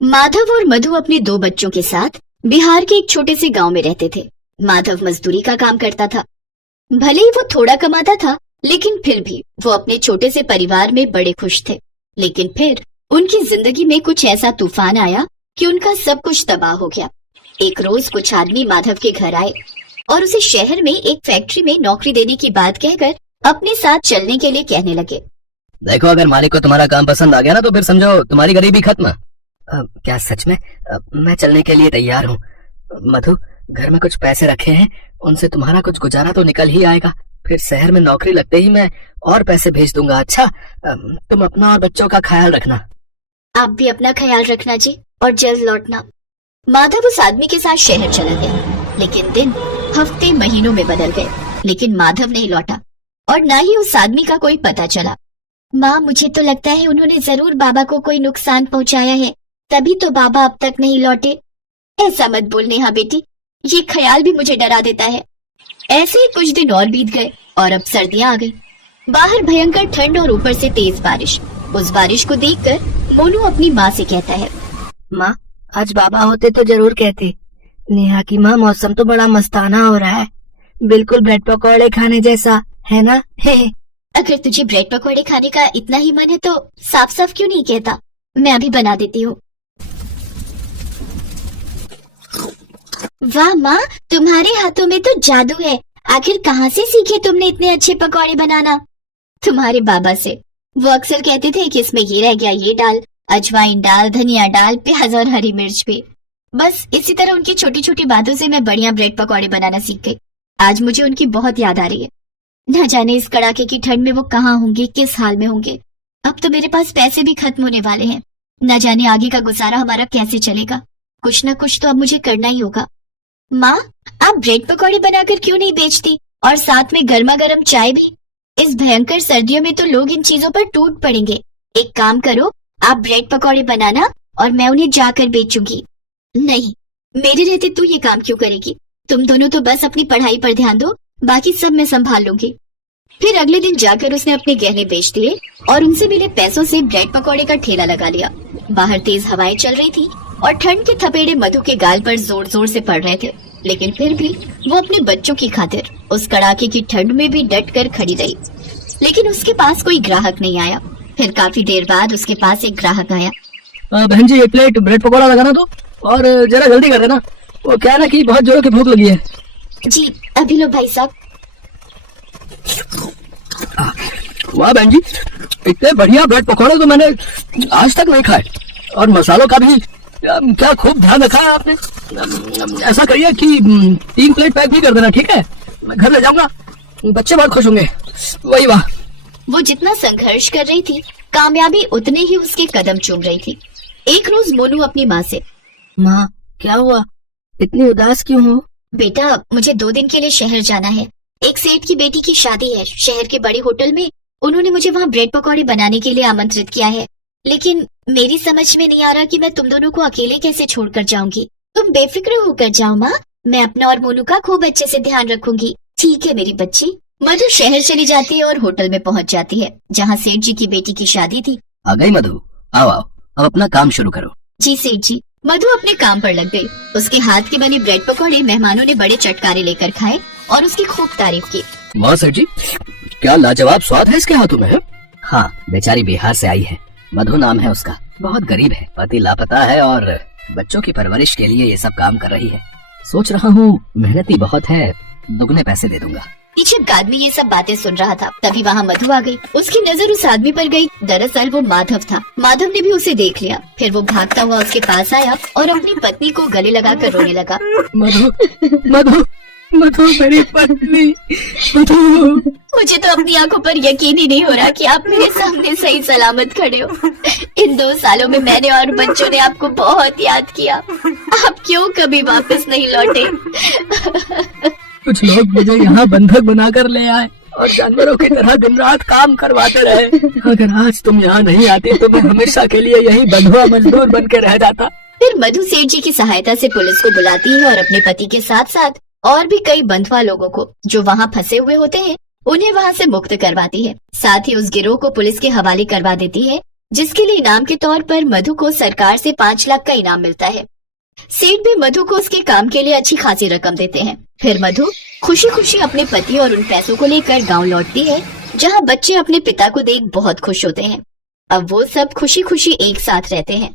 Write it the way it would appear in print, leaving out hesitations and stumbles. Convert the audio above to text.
माधव और मधु अपने दो बच्चों के साथ बिहार के एक छोटे से गांव में रहते थे। माधव मजदूरी का काम करता था। भले ही वो थोड़ा कमाता था, लेकिन फिर भी वो अपने छोटे से परिवार में बड़े खुश थे। लेकिन फिर उनकी जिंदगी में कुछ ऐसा तूफान आया कि उनका सब कुछ तबाह हो गया। एक रोज कुछ आदमी माधव के घर आए और उसे शहर में एक फैक्ट्री में नौकरी देने की बात कहकर अपने साथ चलने के लिए कहने लगे। देखो, अगर मालिक को तुम्हारा काम पसंद आ गया ना, तो फिर समझो तुम्हारी गरीबी खत्म। क्या सच में? मैं चलने के लिए तैयार हूँ। मधु, घर में कुछ पैसे रखे हैं, उनसे तुम्हारा कुछ गुजारा तो निकल ही आएगा। फिर शहर में नौकरी लगते ही मैं और पैसे भेज दूंगा। अच्छा, तुम अपना और बच्चों का ख्याल रखना। आप भी अपना ख्याल रखना जी, और जल्द लौटना। माधव उस आदमी के साथ शहर चला गया, लेकिन दिन हफ्ते महीनों में बदल गए, लेकिन माधव नहीं लौटा और न ही उस आदमी का कोई पता चला। माँ, मुझे तो लगता है उन्होंने जरूर बाबा को कोई नुकसान पहुँचाया है, तभी तो बाबा अब तक नहीं लौटे। ऐसा मत बोल नेहा बेटी, ये ख्याल भी मुझे डरा देता है। ऐसे ही कुछ दिन और बीत गए और अब सर्दियां आ गई। बाहर भयंकर ठंड और ऊपर से तेज बारिश। उस बारिश को देखकर मोनू अपनी माँ से कहता है, माँ, आज बाबा होते तो जरूर कहते। नेहा की माँ, मौसम तो बड़ा मस्ताना हो रहा है, बिल्कुल ब्रेड पकौड़े खाने जैसा है ना? अगर तुझे ब्रेड पकौड़े खाने का इतना ही मन है तो साफ साफ क्यों नहीं कहता? मैं अभी बना देती हूँ। वाह माँ, तुम्हारे हाथों में तो जादू है। आखिर कहाँ से सीखे तुमने इतने अच्छे पकौड़े बनाना? तुम्हारे बाबा से। वो अक्सर कहते थे कि इसमें ये रह गया, ये डाल, अजवाइन डाल, धनिया डाल, प्याज और हरी मिर्च भी। बस इसी तरह उनकी छोटी छोटी बातों से मैं बढ़िया ब्रेड पकौड़े बनाना सीख गई। आज मुझे उनकी बहुत याद आ रही है। न जाने इस कड़ाके की ठंड में वो कहाँ होंगे, किस हाल में होंगे। अब तो मेरे पास पैसे भी खत्म होने वाले हैं। न जाने आगे का गुजारा हमारा कैसे चलेगा। कुछ न कुछ तो अब मुझे करना ही होगा। माँ, आप ब्रेड पकौड़े बनाकर क्यों नहीं बेचती, और साथ में गर्मा गर्म चाय भी? इस भयंकर सर्दियों में तो लोग इन चीजों पर टूट पड़ेंगे। एक काम करो, आप ब्रेड पकौड़े बनाना और मैं उन्हें जाकर बेचूंगी। नहीं, मेरे रहते तू ये काम क्यों करेगी? तुम दोनों तो बस अपनी पढ़ाई पर ध्यान दो, बाकी सब मैं संभाल लूंगी। फिर अगले दिन जाकर उसने अपने गहने बेच दिए और उनसे मिले पैसों से ब्रेड पकौड़े का ठेला लगा लिया। बाहर तेज हवाएं चल रही थी और ठंड के थपेड़े मधु के गाल पर जोर जोर से पड़ रहे थे, लेकिन फिर भी वो अपने बच्चों की खातिर उस कड़ाके की ठंड में भी डट कर खड़ी रही। लेकिन उसके पास कोई ग्राहक नहीं आया। फिर काफी देर बाद उसके पास एक ग्राहक आया। बहन जी, एक प्लेट ब्रेड पकौड़ा लगाना तो, और जरा जल्दी कर देना। वो क्या है ना कि बहुत जोरों की भूख लगी है। जी अभी लो भाई साहब। वाह बहन जी, इतने बढ़िया ब्रेड पकौड़े तो मैंने आज तक नहीं खाए, और मसालों का भी क्या खूब ध्यान रखा है आपने। ऐसा करिए कि 3 प्लेट पैक भी कर देना, ठीक है? मैं घर ले जाऊंगा, बच्चे बहुत खुश होंगे। वही वाह। वो जितना संघर्ष कर रही थी, कामयाबी उतने ही उसके कदम चूम रही थी। एक रोज मोनू अपनी माँ से, माँ, क्या हुआ, इतनी उदास क्यों हो? बेटा, मुझे 2 दिन के लिए शहर जाना है। एक सेठ की बेटी की शादी है शहर के बड़े होटल में। उन्होंने मुझे वहाँ ब्रेड पकौड़े बनाने के लिए आमंत्रित किया है, लेकिन मेरी समझ में नहीं आ रहा कि मैं तुम दोनों को अकेले कैसे छोड़कर जाऊंगी। तुम बेफिक्र होकर जाओ माँ, मैं अपना और मोनू का खूब अच्छे से ध्यान रखूंगी। ठीक है मेरी बच्ची। मधु शहर चली जाती है और होटल में पहुँच जाती है जहाँ सेठ जी की बेटी की शादी थी। आ गई मधु, आओ आओ, अब अपना काम शुरू करो। जी सेठ जी। मधु अपने काम पर लग गई। उसके हाथ के बने ब्रेड पकौड़े मेहमानों ने बड़े चटकारे लेकर खाए और उसकी खूब तारीफ की। वाह सेठ जी, क्या लाजवाब स्वाद है इसके हाथों में। हाँ, बेचारी बिहार से आई है, मधु नाम है उसका। बहुत गरीब है, पति लापता है और बच्चों की परवरिश के लिए ये सब काम कर रही है। सोच रहा हूँ मेहनती बहुत है, दुगने पैसे दे दूंगा। पीछे एक आदमी ये सब बातें सुन रहा था। तभी वहाँ मधु आ गई। उसकी नजर उस आदमी पर गई। दरअसल वो माधव था। माधव ने भी उसे देख लिया। फिर वो भागता हुआ उसके पास आया और अपनी पत्नी को गले लगाकर रोने लगा। मधु, मधु, मधु, मेरी पत्नी, मधु। मुझे तो अपनी आंखों पर यकीन ही नहीं हो रहा कि आप मेरे सामने सही सलामत खड़े हो। इन 2 सालों में मैंने और बच्चों ने आपको बहुत याद किया। आप क्यों कभी वापस नहीं लौटे? कुछ लोग मुझे यहाँ बंधक बनाकर ले आए और जानवरों की तरह दिन रात काम करवाते रहे। अगर आज तुम यहाँ नहीं आती तो मैं हमेशा के लिए यही बंधुआ मजदूर बन के रह जाता। फिर मधु सेठ जी की सहायता से पुलिस को बुलाती है और अपने पति के साथ साथ और भी कई बंधुआ लोगों को जो वहाँ फंसे हुए होते हैं, उन्हें वहाँ से मुक्त करवाती है। साथ ही उस गिरोह को पुलिस के हवाले करवा देती है जिसके लिए इनाम के तौर पर मधु को सरकार से 5 लाख का इनाम मिलता है। सेठ भी मधु को उसके काम के लिए अच्छी खासी रकम देते हैं। फिर मधु खुशी खुशी अपने पति और उन पैसों को लेकर गांव लौटती है, जहां बच्चे अपने पिता को देख बहुत खुश होते हैं। अब वो सब खुशी खुशी एक साथ रहते हैं।